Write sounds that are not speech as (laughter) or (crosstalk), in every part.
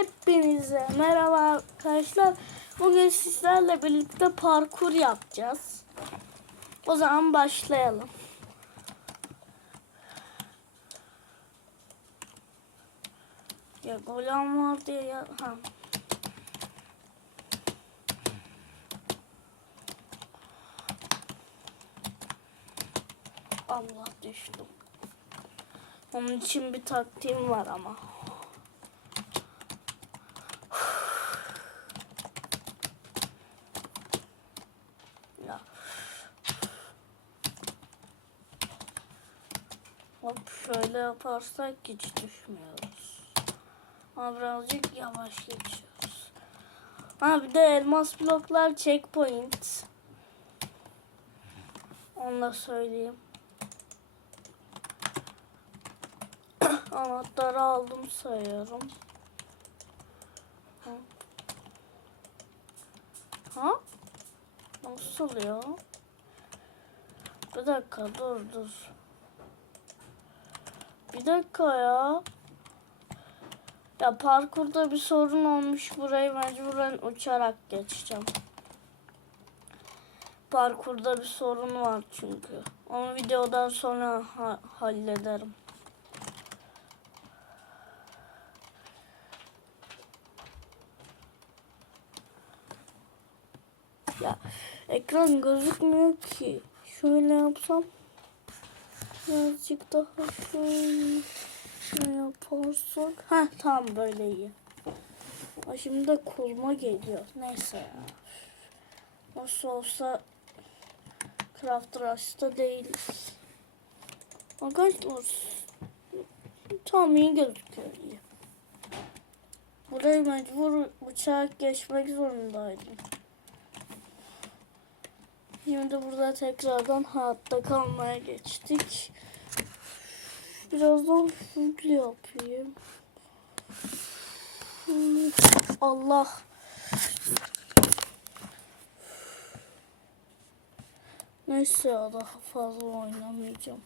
Hepinize merhaba arkadaşlar. Bugün sizlerle birlikte parkur yapacağız. O zaman başlayalım. Ya golem var diye ya. Ha. Allah düştüm. Onun için bir taktiğim var ama. Ya. Hop şöyle yaparsak hiç düşmüyoruz. Ama birazcık yavaş geçiyoruz. Ha bir de elmas bloklar checkpoint. Onu da söyleyeyim. (coughs) Anahtarı aldım sayıyorum. Ha? ha? Nasıl ya? Bir dakika dur dur. Bir dakika ya. Ya parkurda bir sorun olmuş. Burayı mecburen uçarak geçeceğim. Parkurda bir sorun var çünkü. Onu videodan sonra ha- hallederim. Ya ekran gözükmüyor ki. Şöyle yapsam birazcık daha şöyle ne yaparsak. Ha tamam böyle iyi. Ha, şimdi de kurma geliyor. Neyse ya. Nasıl olsa Craft Rush'ta değiliz. Arkadaşlar tam iyi gözüküyor iyi. Burayı mecbur uçarak geçmek zorundaydım. Şimdi burada tekrardan hayatta kalmaya geçtik. Birazdan full yapayım. Allah. Neyse daha fazla oynamayacağım.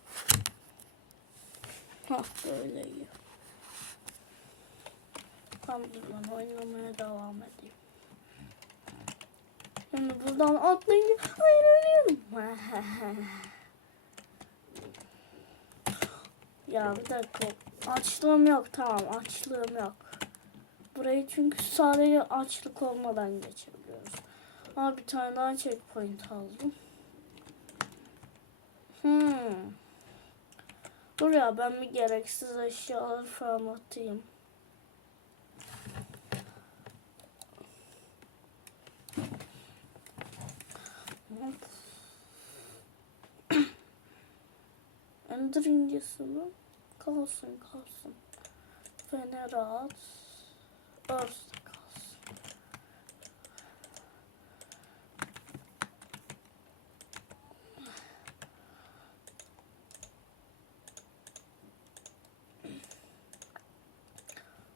Hah böyle iyi. Tamam ben oynamaya devam edeyim. Şimdi buradan atlayınca hayır ölüyorum. ya bir dakika. Açlığım yok tamam açlığım yok. Burayı çünkü sadece açlık olmadan geçebiliyoruz. Ama bir tane daha checkpoint aldım. Hmm. Dur ya ben bir gereksiz eşyaları falan atayım. Ender incisi mi? Kalsın kalsın. Fener at. Örs kalsın.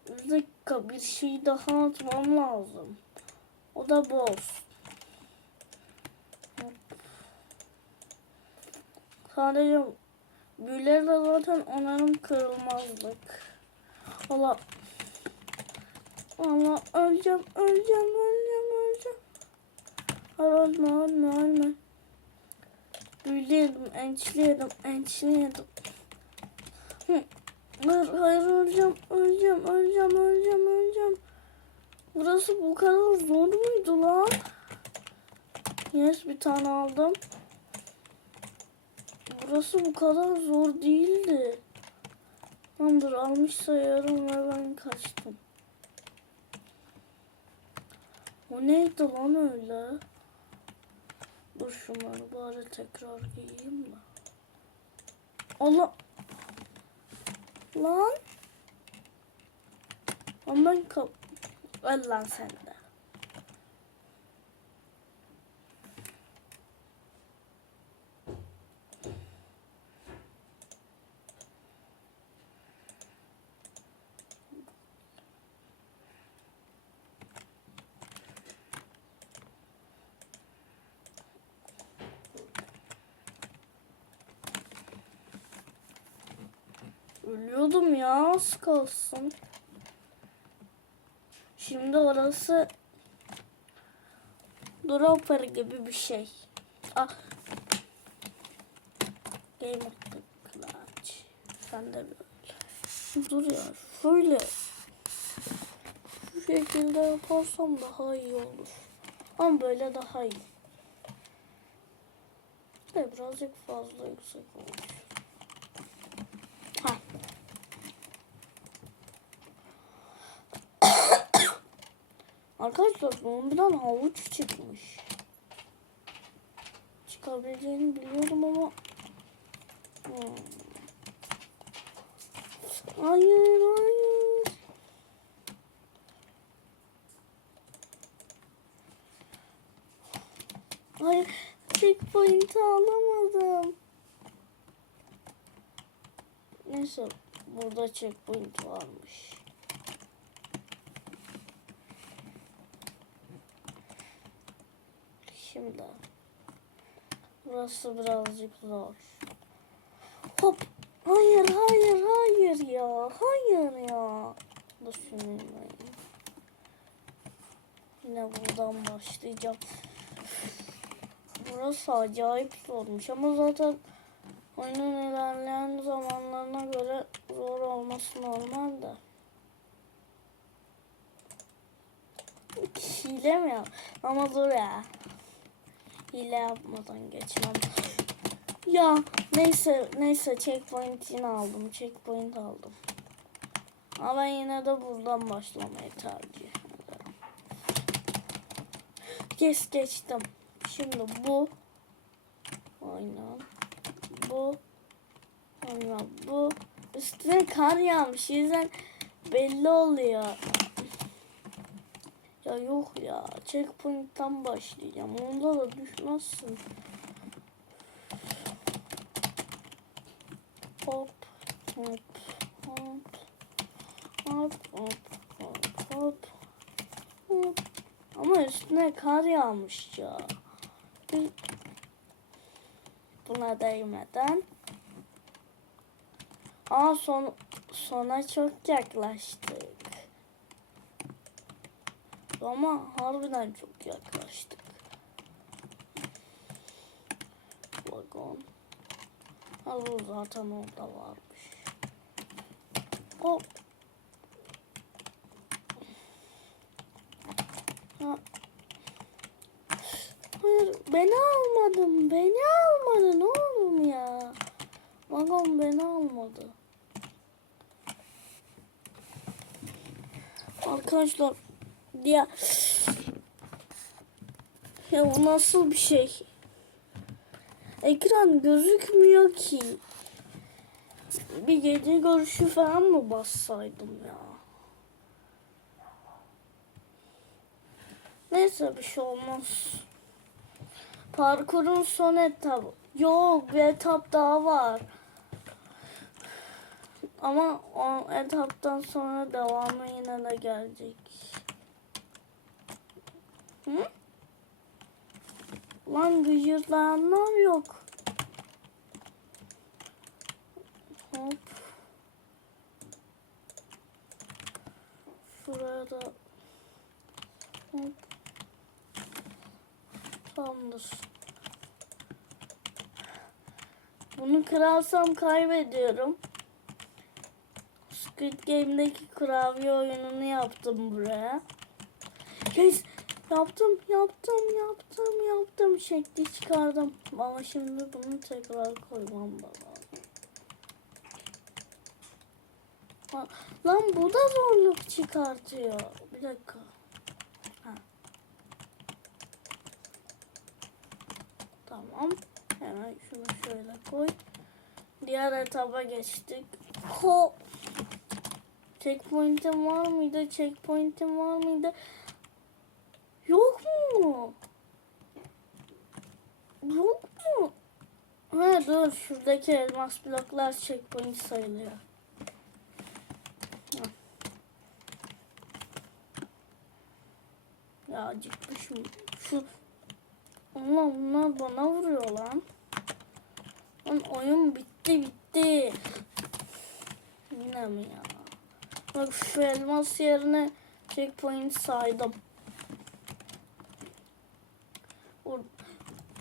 Bir dakika bir şey daha atmam lazım. O da boss. Sadece büyülerle zaten onarım kırılmazlık. Allah Allah öleceğim öleceğim öleceğim öleceğim. Hayır ölme ölme ölme. Büyüleyedim ençleyedim ençleyedim. Hı. Hayır hayır öleceğim öleceğim öleceğim öleceğim öleceğim. Burası bu kadar zor muydu lan? Yes bir tane aldım. Burası bu kadar zor değildi. Tamamdır almış sayarım ve ben kaçtım. O neydi lan öyle? Dur şunları bari tekrar giyeyim mi? Allah! Lan! Ben kap... Öl lan sen de. Ölüyordum ya az kalsın. Şimdi orası dropper gibi bir şey. Ah. Game of the Clutch. Ben de böyle. Dur ya şöyle. Şu şekilde yaparsam daha iyi olur. Ama böyle daha iyi. De birazcık fazla yüksek olmuş. Ha. Arkadaşlar zombiden havuç çıkmış. Çıkabileceğini biliyordum ama Hmm. Hayır hayır. Hayır checkpoint'i alamadım. Neyse burada checkpoint varmış. Şimdi burası birazcık zor. Hop. Hayır hayır hayır ya. Hayır ya. Düşünmeyin. Yine buradan başlayacağım. Burası acayip zormuş ama zaten oyunun ilerleyen zamanlarına göre zor olması normal de. Hile mi ya? Ama zor ya. Hile yapmadan geçmem. Ya neyse neyse checkpoint yine aldım. Checkpoint aldım. Ama yine de buradan başlamayı tercih ederim. Geç geçtim. Şimdi bu. Aynen. Bu. Aynen bu. Üstüne kar yağmış. Yüzden belli oluyor. Ya yok ya. Checkpoint'tan başlayacağım. Onda da düşmezsin. Hop. Hop. Hop. Hop. Hop. Hop. Hop. hop. Ama üstüne kar yağmış ya. Buna değmeden. Aa son, sona çok yaklaştık. Ama harbiden çok yaklaştık. Vagon. Ha bu zaten orada varmış. Hop. Ha. Hayır beni almadın. Beni almadın oğlum ya. Vagon beni almadı. Arkadaşlar ya ya bu nasıl bir şey? Ekran gözükmüyor ki. Bir gece görüşü falan mı bassaydım ya? Neyse bir şey olmaz. Parkurun son etabı. Yok bir etap daha var. Ama o etaptan sonra devamı yine de gelecek. Hı? Lan gıcırdayanlar yok. Hop. Şuraya da hop. Tamamdır. Bunu kırarsam kaybediyorum. Squid Game'deki kurabiye oyununu yaptım buraya. Yes! Yaptım, yaptım, yaptım, yaptım. Şekli çıkardım. Ama şimdi bunu tekrar koymam lazım. Lan bu da zorluk çıkartıyor. Bir dakika. Ha. Tamam. Hemen şunu şöyle koy. Diğer etaba geçtik. Hop. Checkpoint'im var mıydı? Checkpoint'im var mıydı? Yok mu? Yok mu? Ha dur şuradaki elmas bloklar checkpoint sayılıyor. Ya acıkmışım. Şu Allah bunlar bana vuruyor lan. Lan oyun bitti bitti. Yine mi ya? Bak şu elmas yerine checkpoint saydım. Or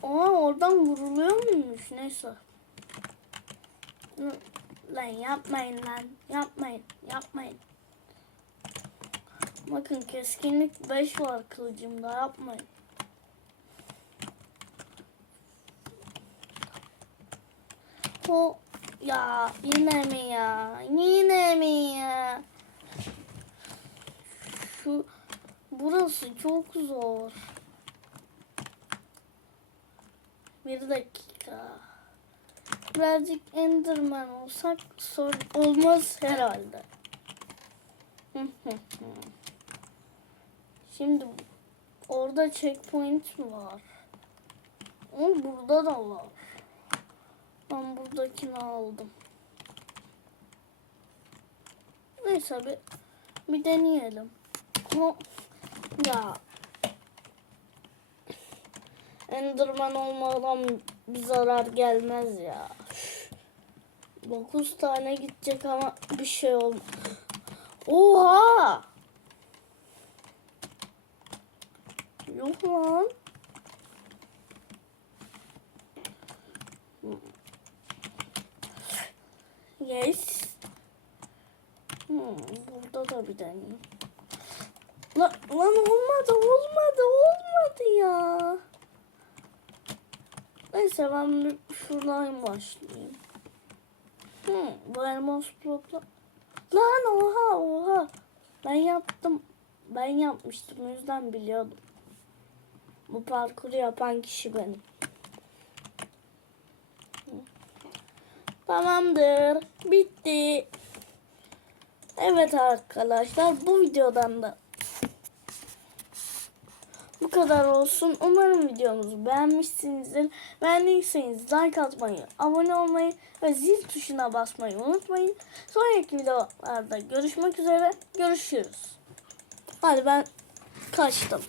Aa, oradan vuruluyor muymuş? Neyse. Lan yapmayın lan. Yapmayın. Yapmayın. Bakın keskinlik 5 var kılıcımda. Yapmayın. O ya yine mi ya? Yine mi ya? Şu burası çok zor. Bir dakika. Birazcık Enderman olsak sorun olmaz herhalde. (laughs) Şimdi orada checkpoint mi var? Ama burada da var. Ben buradakini aldım. Neyse bir, bir deneyelim. Ya Enderman olmadan bir zarar gelmez ya. 9 tane gidecek ama bir şey olmaz. Oha! Yok lan. Yes. Hmm, burada da bir deneyim. Lan, lan olmadı, olmadı ya. Bir şuradan başlayayım. Hmm, bu elmas blokla. Lan oha oha. Ben yaptım. Ben yapmıştım o yüzden biliyordum. Bu parkuru yapan kişi benim. Tamamdır. Bitti. Evet arkadaşlar bu videodan da kadar olsun. Umarım videomuzu beğenmişsinizdir. Beğendiyseniz like atmayı, abone olmayı ve zil tuşuna basmayı unutmayın. Sonraki videolarda görüşmek üzere. Görüşürüz. Hadi ben kaçtım.